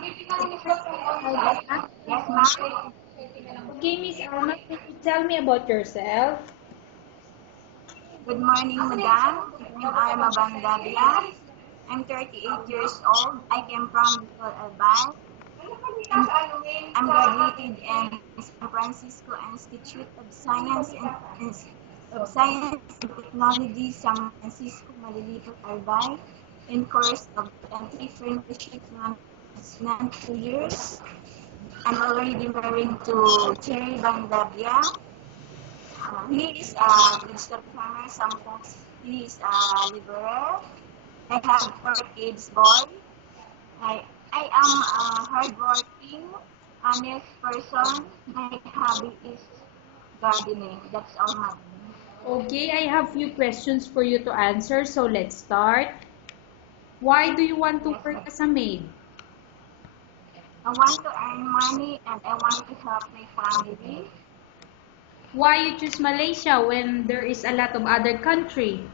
Alma. Yes, ma'am. Okay, Miss Alma, can you tell me about yourself? Good morning, madam. I'm Alma Bandabia. I'm 38 years old. I came from Bicol, Albay. I'm graduated in San Francisco Institute of Science and Technology, San Francisco, Malilito, Albay, in course of entrepreneurship management 2 years. I'm already married to Cherry Bandabia. He is a digital farmer. Sometimes he is a liberal. I have 4 kids, boy. I, I am a hardworking, honest person. My hobby is gardening. That's all, madam. Okay, I have few questions for you to answer, so let's start. Why do you want to Yes, work ma'am. as a maid? I want to earn money and I want to help my family. Why you choose Malaysia when there is a lot of other country?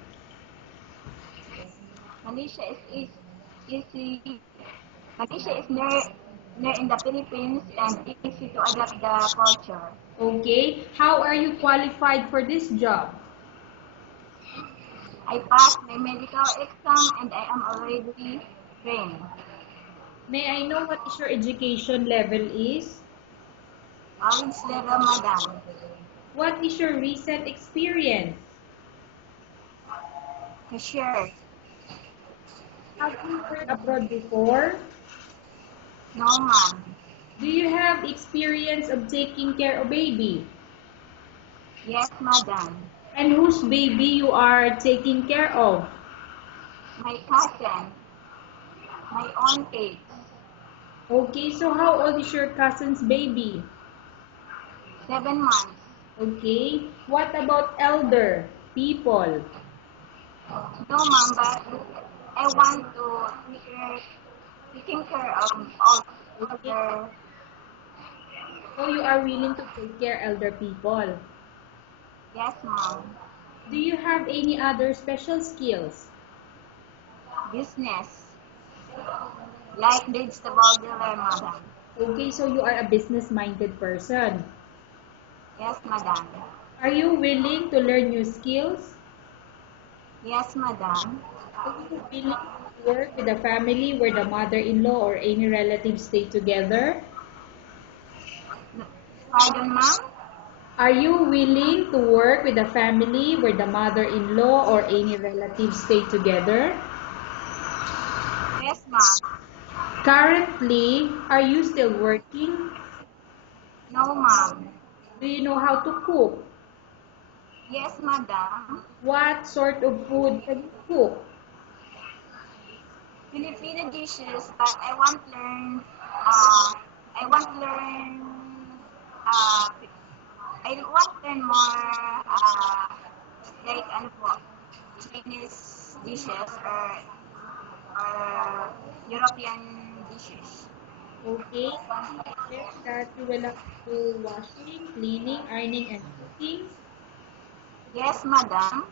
Malaysia is easy. Malaysia is near in the Philippines and easy to adapt the culture. Okay, how are you qualified for this job? I passed my medical exam and I am already trained. May I know what is your education level is? College level, madam. What is your recent experience? Cashier. Have you worked abroad before? No, ma'am. Do you have experience of taking care of baby? Yes, madam. And whose baby you are taking care of? My cousin. My own kids. Okay, so how old is your cousin's baby? 7 months. Okay, what about elder people? No, ma'am, but I want to taking care of all Okay, other. so you are willing to take care elder people. Yes, ma'am. Do you have any other special skills? Business. Like vegetable dealer, madam. Okay, so you are a business-minded person. Yes, madam. Are you willing to learn new skills? Yes, madam. Are you willing to work with a family where the mother-in-law or any relatives stay together? Pardon, ma'am? Are you willing to work with a family where the mother-in-law or any relatives stay together? Yes, ma'am. Currently, are you still working? No, ma'am. Do you know how to cook? Yes, madam. What sort of food can you cook? Filipino dishes, but I want learn, uh, I want learn more, like, ano po, Chinese dishes or European dishes. Okay, you said that you will have to do washing, cleaning, ironing, and cooking. Yes, madam.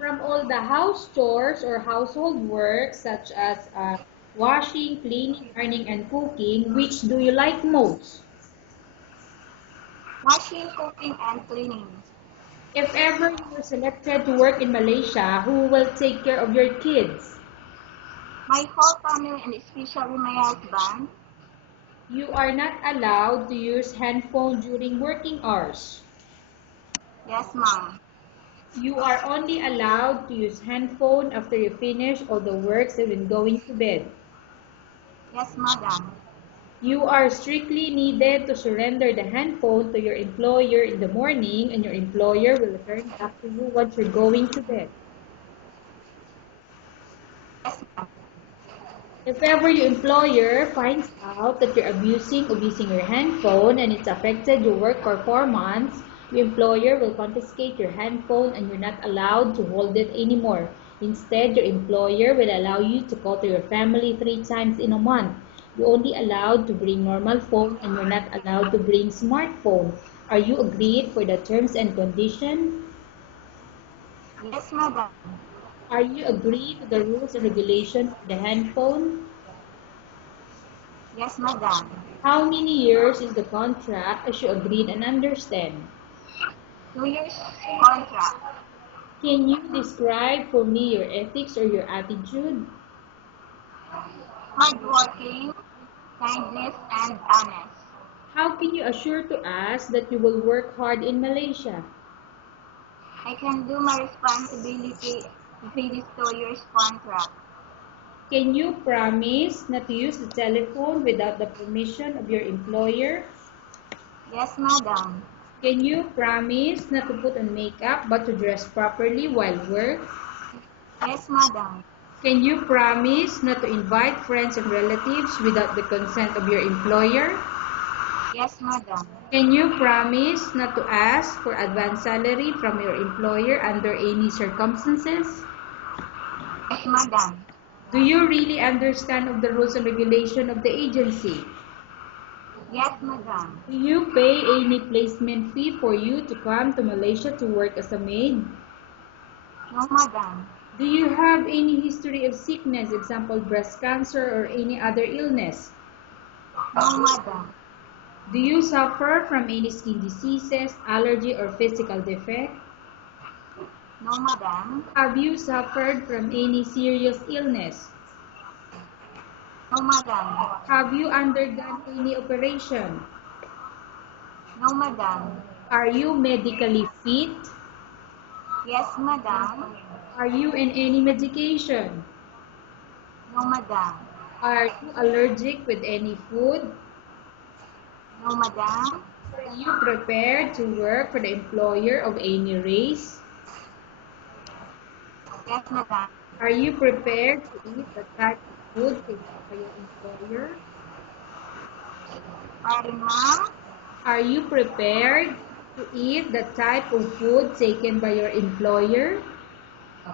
From all the house chores or household work such as washing, cleaning, ironing, and cooking, which do you like most? Washing, cooking, and cleaning. If ever you were selected to work in Malaysia, who will take care of your kids? My whole family and especially my husband. You are not allowed to use handphone during working hours. Yes, ma'am. You are only allowed to use handphone after you finish all the works and when going to bed. Yes, madam. You are strictly needed to surrender the handphone to your employer in the morning and your employer will return back to you once you're going to bed. Yes, ma'am. If ever your employer finds out that you're abusing of using your handphone and it's affected your work performance, your employer will confiscate your handphone and you're not allowed to hold it anymore. Instead, your employer will allow you to call to your family 3 times in a month. You're only allowed to bring normal phone and you're not allowed to bring smartphone. Are you agreed for the terms and conditions? Yes, madam. Are you agreed to the rules and regulations of the handphone? Yes, madam. How many years is the contract as you agreed and understand? 2 years contract. Can you describe for me your ethics or your attitude? Hardworking, kindness, and honest. How can you assure to us that you will work hard in Malaysia? I can do my responsibility to finish 2 years contract. Can you promise not to use the telephone without the permission of your employer? Yes, madam. Can you promise not to put on makeup but to dress properly while work? Yes, madam. Can you promise not to invite friends and relatives without the consent of your employer? Yes, madam. Can you promise not to ask for advance salary from your employer under any circumstances? Yes, madam. Do you really understand of the rules and regulation of the agency? Yes, madam. Do you pay any placement fee for you to come to Malaysia to work as a maid? No, madam. Do you have any history of sickness, example breast cancer or any other illness? No, madam. Do you suffer from any skin diseases, allergy or physical defect? No, madam. Have you suffered from any serious illness? No, madam. Have you undergone any operation? No, madam. Are you medically fit? Yes, madam. Are you in any medication? No, madam. Are you allergic with any food? No, madam. Are you prepared to work for the employer of any race? Yes, madam. Are you prepared to eat the type of food taken by your employer? Pardon, ma'am? Are you prepared to eat the type of food taken by your employer?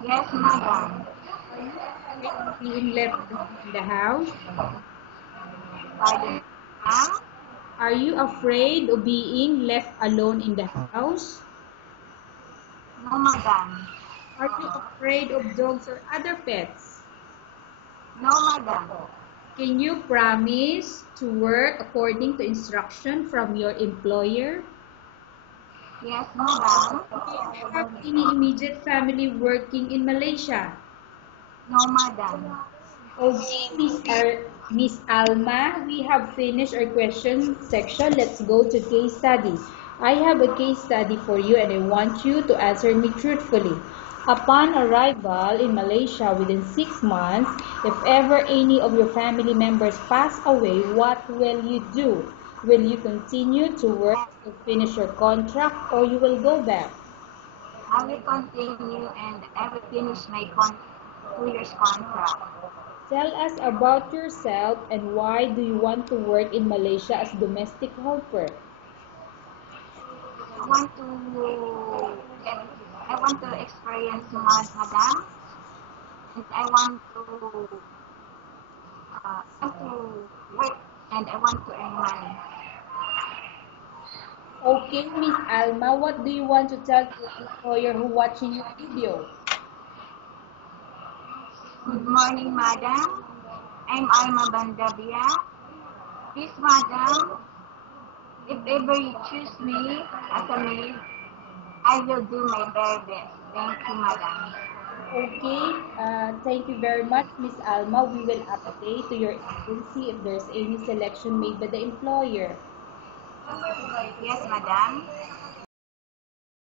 Yes, madam. Are you afraid of being left alone in the house? Pardon, ma'am? Are you afraid of being left alone in the house? No, madam. Are you afraid of dogs or other pets? No, madam. Can you promise to work according to instruction from your employer? Yes, madam. Do you have any immediate family working in Malaysia? No, madam. Okay, Miss Alma, we have finished our question section. Let's go to case study. I have a case study for you and I want you to answer me truthfully. Upon arrival in Malaysia within 6 months, if ever any of your family members pass away, what will you do? Will you continue to work to finish your contract or you will go back? I will continue and I will finish my 2 years contract. Tell us about yourself and why do you want to work in Malaysia as domestic helper? I want to get, I want to experience madam, and want to work and I want to earn money. Okay, Miss Alma, what do you want to tell to the employer who watching your video? Good morning, madam. I'm Alma Bandabia. Please, madam, if ever you choose me as a maid, I will do my very best. Thank you, madam. Okay, thank you very much, Miss Alma. We will update to your agency if there's any selection made by the employer. Yes, madam.